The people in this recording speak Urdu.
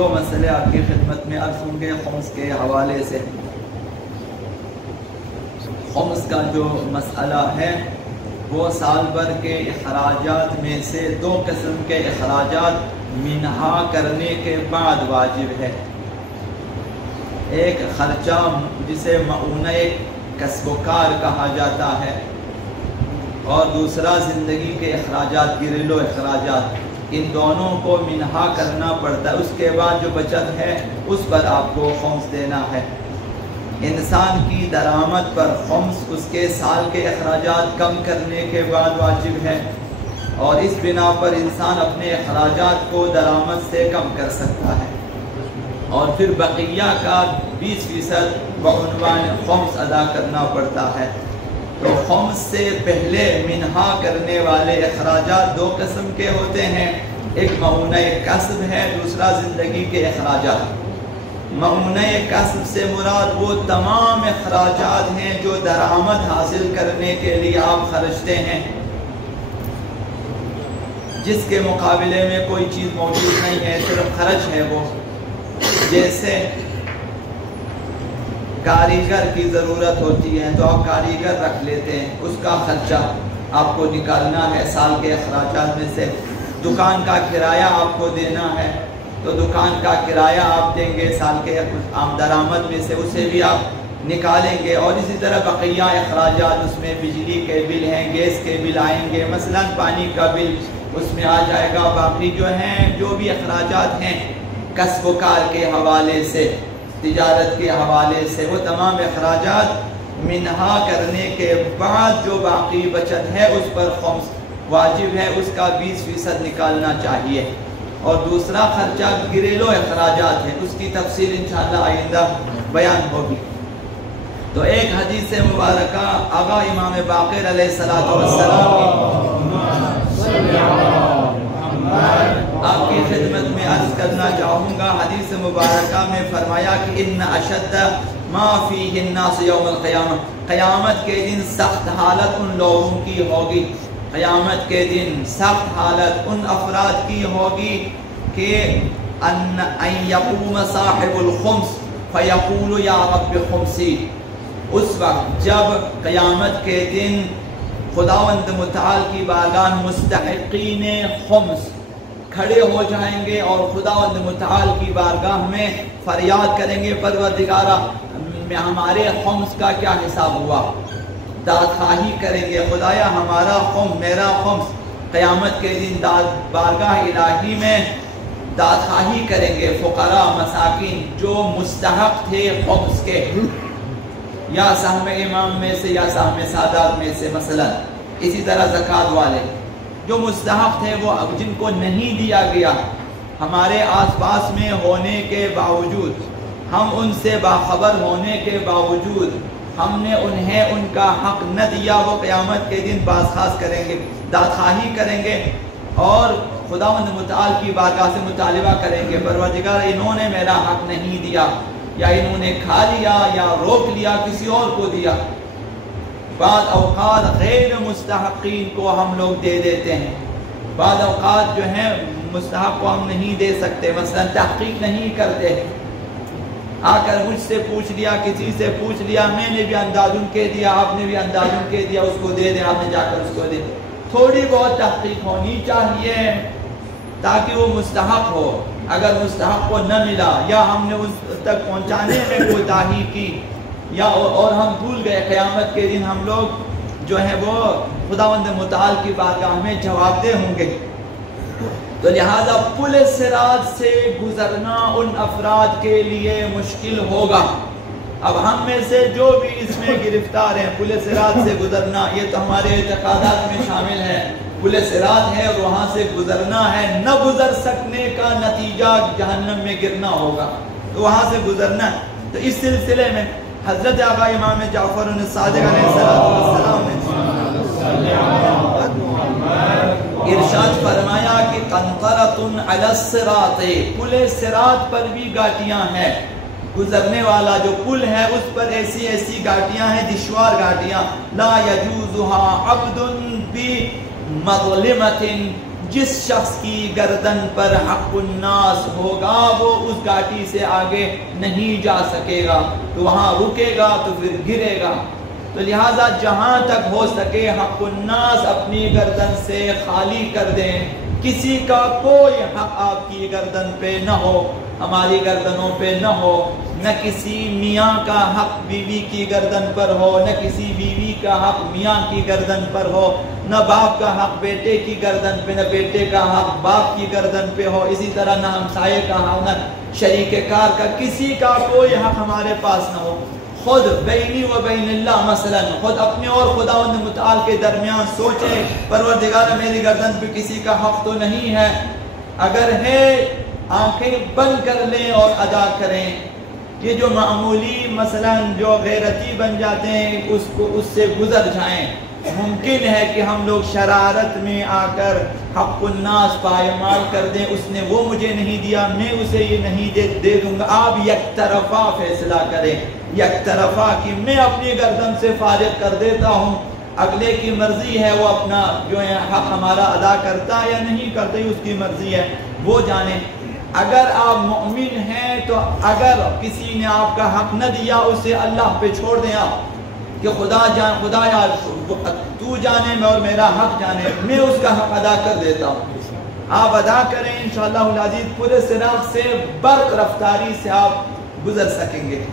دو مسئلے آپ کی خدمت میں عرض ہوں گے خمس کے حوالے سے۔ خمس کا جو مسئلہ ہے وہ سال بھر کے اخراجات میں سے دو قسم کے اخراجات منہا کرنے کے بعد واجب ہے۔ ایک خرچہ جسے معونہ کسب و کار کہا جاتا ہے، اور دوسرا زندگی کے اخراجات، گھریلو اخراجات، ان دونوں کو منہا کرنا پڑتا ہے۔ اس کے بعد جو بچت ہے اس پر آپ کو خمس دینا ہے۔ انسان کی درآمد پر خمس اس کے سال کے اخراجات کم کرنے کے بعد واجب ہے، اور اس بنا پر انسان اپنے اخراجات کو درآمد سے کم کر سکتا ہے، اور پھر بقیہ کا 20% بعنوان خمس ادا کرنا پڑتا ہے۔ تو خمس سے پہلے منہا کرنے والے اخراجات دو قسم کے ہوتے ہیں، ایک معونہ کسب ہے، دوسرا زندگی کے اخراجات۔ معونہ کسب سے مراد وہ تمام اخراجات ہیں جو درآمد حاصل کرنے کے لیے آپ خرچتے ہیں، جس کے مقابلے میں کوئی چیز موجود نہیں ہے، صرف خرچ ہے وہ۔ جیسے کاریگر کی ضرورت ہوتی ہے تو آپ کاریگر رکھ لیتے ہیں، اس کا خرچہ آپ کو نکالنا ہے سال کے اخراجات میں سے۔ دکان کا کرایہ آپ کو دینا ہے تو دکان کا کرایہ آپ دیں گے سال کے درآمد میں سے، اسے بھی آپ نکالیں گے، اور اسی طرح بقیہ اخراجات، اس میں بجلی کے بل ہیں، گیس کے بل آئیں گے، مثلا پانی کا بل اس میں آ جائے گا، باقی جو ہیں جو بھی اخراجات ہیں کسب و کار کے حوالے سے، تجارت کے حوالے سے، وہ تمام اخراجات منہا کرنے کے بعد جو باقی بچت ہے اس پر خمس واجب ہے، اس کا 20% نکالنا چاہیے۔ اور دوسرا خرچہ گھریلو اخراجات ہے، اس کی تفصیل انشاءاللہ آئندہ بیان ہوگی۔ تو ایک حدیث مبارکہ آقا امام باقر علیہ السلام کی آپ کی خدمت میں عرض کرنا چاہوں گا۔ حدیث مبارکہ میں فرمایا کہ ان اشد ما فیہ الناس یوم القیامہ، قیامت کے دن سخت حالت ان لوگوں کی ہوگی، قیامت کے دن سخت حالت ان افراد کی ہوگی کہ ان یقوم صاحب الخمس فیقول یا رب خمسی۔ اس وقت جب قیامت کے دن خداوند متعال کی بارگاہ مستحقین خمس کھڑے ہو جائیں گے اور خداوند متعال کی بارگاہ میں فریاد کریں گے، پروردگارا ہمارے خمس کا کیا حساب ہوا، دادخواہی کریں گے، خدایا ہمارا خمس، میرا خمس۔ قیامت کے دن بارگاہ الہی میں دادخواہی کریں گے فقراء مساکین جو مستحق تھے خمس کے، یا سہم امام میں سے یا سہم سادات میں سے، مثلا اسی طرح زکوٰۃ والے جو مستحق تھے، وہ جن کو نہیں دیا گیا، ہمارے آس پاس میں ہونے کے باوجود، ہم ان سے باخبر ہونے کے باوجود ہم نے انہیں ان کا حق نہ دیا، وہ قیامت کے دن بازخواست کریں گے، دادخواہی کریں گے، اور خداوند متعال کی بارگاہ سے مطالبہ کریں گے، پروردگار انہوں نے میرا حق نہیں دیا، یا انہوں نے کھا لیا یا روک لیا، کسی اور کو دیا۔ بعض اوقات غیر مستحقین کو ہم لوگ دے دیتے ہیں، بعض اوقات جو ہیں مستحق کو ہم نہیں دے سکتے، مثلا تحقیق نہیں کرتے، آ کر مجھ سے پوچھ لیا، کسی سے پوچھ لیا، میں نے بھی اندازن کے دیا، آپ نے بھی اندازن کے دیا، اس کو دے دیں، آپ نے جا کر اس کو دے دیں۔ تھوڑی بہت تحقیق ہونی چاہیے تاکہ وہ مستحق ہو۔ اگر مستحق کو نہ ملا، یا ہم نے اس تک پہنچانے میں کوتاہی کی، یا اور ہم بھول گئے، قیامت کے دن ہم لوگ جو ہے وہ خداوند متعال کی بارگاہ میں جواب دہ ہوں گے۔ تو لہذا پل صراط سے گزرنا ان افراد کے لیے مشکل ہوگا۔ اب ہم میں سے جو بھی اس میں گرفتار ہیں، پل صراط سے گزرنا، یہ تو ہمارے اعتقادات میں شامل ہے، پل صراط ہے اور وہاں سے گزرنا ہے، نہ گزر سکنے کا نتیجہ جہنم میں گرنا ہوگا، تو وہاں سے گزرنا۔ تو اس سلسلے میں حضرت آقا امام جعفر الصادق علیہ السلام نے ارشاد فرمایا کہ قنطرۃ علی الصراط، پل صراط پر بھی گاٹیاں ہیں، گزرنے والا جو پل ہے اس پر ایسی ایسی گاٹیاں ہیں، دشوار گاٹیاں، لا یجوزها عبد بمظلمۃ، جس شخص کی گردن پر حق الناس ہوگا وہ اس گھاٹی سے آگے نہیں جا سکے گا، تو وہاں رکے گا تو پھر گرے گا۔ تو لہٰذا جہاں تک ہو سکے حق الناس اپنی گردن سے خالی کر دیں، کسی کا کوئی حق آپ کی گردن پہ نہ ہو، ہماری گردنوں پہ نہ ہو، نہ کسی میاں کا حق بیوی کی گردن پر ہو، نہ کسی بیوی کا حق میاں کی گردن پر ہو، نہ باپ کا حق بیٹے کی گردن پہ، نہ بیٹے کا حق باپ کی گردن پہ ہو، اسی طرح نہ ہمسائے کا حق، نہ شریک کار کا، کسی کا کوئی حق ہمارے پاس نہ ہو۔ خود بینی و بین اللہ، مثلا خود اپنے اور خداوند متعال کے درمیان سوچے، پروردگار میری گردن پہ کسی کا حق تو نہیں ہے، اگر ہے آنکھیں بند کر لیں اور ادا کریں۔ یہ جو معمولی مثلا جو غیرتی بن جاتے ہیں اس سے گزر جائیں۔ ممکن ہے کہ ہم لوگ شرارت میں آ کر حق الناس پائمال کر دیں، اس نے وہ مجھے نہیں دیا میں اسے یہ نہیں دے دوں گا۔ آپ یک طرفہ فیصلہ کریں، یک طرفہ کہ میں اپنی گردن سے فارغ کر دیتا ہوں، اگلے کی مرضی ہے وہ اپنا جو ہے حق ہمارا ادا کرتا یا نہیں کرتا، اس کی مرضی ہے وہ جانے۔ اگر آپ مومن ہیں تو اگر کسی نے آپ کا حق نہ دیا اسے اللہ پہ چھوڑ دیں آپ، کہ خدا یا تو جانے میں اور میرا حق جانے، میں اس کا حق ادا کر دیتا ہوں۔ آپ ادا کریں انشاءاللہ العزیز، پورے صراط سے برق رفتاری سے آپ گزر سکیں گے۔